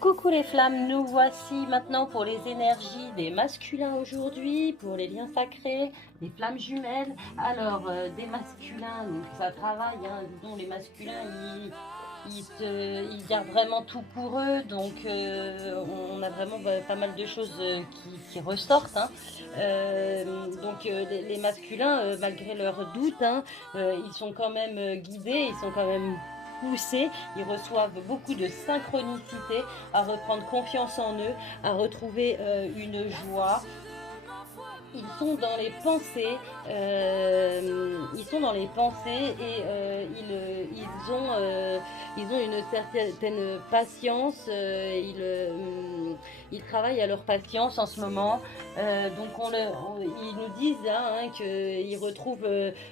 Coucou les flammes, nous voici maintenant pour les énergies des masculins aujourd'hui, pour les liens sacrés, les flammes jumelles. Alors, des masculins, donc ça travaille, hein, disons les masculins, ils gardent vraiment tout pour eux, donc on a vraiment pas mal de choses qui ressortent. Hein. Les masculins, malgré leurs doutes, hein, ils sont quand même guidés, ils sont quand même poussés, ils reçoivent beaucoup de synchronicité, à reprendre confiance en eux, à retrouver une joie. Ils sont dans les pensées, ils sont dans les pensées et ils ont une certaine patience. Ils travaillent à leur patience en ce moment. Ils nous disent qu'ils retrouvent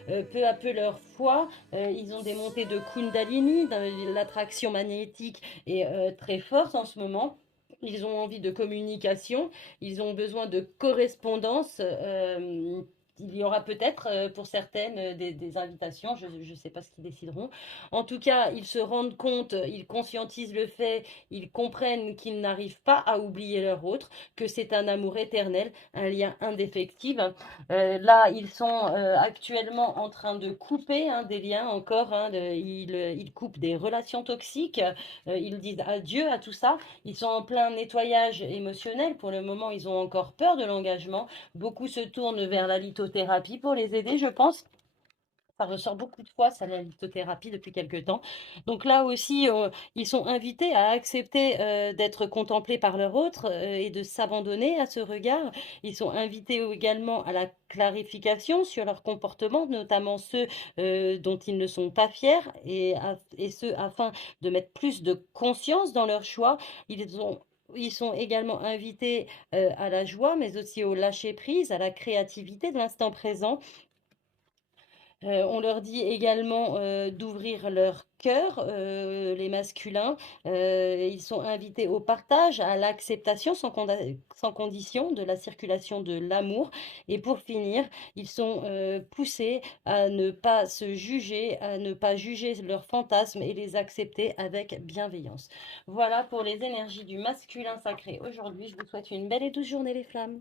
peu à peu leur foi. Ils ont des montées de Kundalini, l'attraction magnétique est très forte en ce moment. Ils ont envie de communication, ils ont besoin de correspondance. Il y aura peut-être pour certaines des invitations, je ne sais pas ce qu'ils décideront. En tout cas, ils se rendent compte, ils conscientisent le fait, ils comprennent qu'ils n'arrivent pas à oublier leur autre, que c'est un amour éternel, un lien indéfectible. Là, ils sont actuellement en train de couper des liens encore, ils coupent des relations toxiques, ils disent adieu à tout ça. Ils sont en plein nettoyage émotionnel. Pour le moment, ils ont encore peur de l'engagement. Beaucoup se tournent vers la lithothérapie pour les aider, je pense. Ça ressort beaucoup de fois, ça, la lithothérapie, depuis quelques temps. Donc là aussi, ils sont invités à accepter d'être contemplés par leur autre et de s'abandonner à ce regard. Ils sont invités également à la clarification sur leur comportement, notamment ceux dont ils ne sont pas fiers, et ce, afin de mettre plus de conscience dans leur choix. Ils sont également invités à la joie, mais aussi au lâcher-prise, à la créativité de l'instant présent. On leur dit également d'ouvrir leur cœur, les masculins. Ils sont invités au partage, à l'acceptation sans condition de la circulation de l'amour. Et pour finir, ils sont poussés à ne pas se juger, à ne pas juger leurs fantasmes et les accepter avec bienveillance. Voilà pour les énergies du masculin sacré aujourd'hui. Je vous souhaite une belle et douce journée les flammes.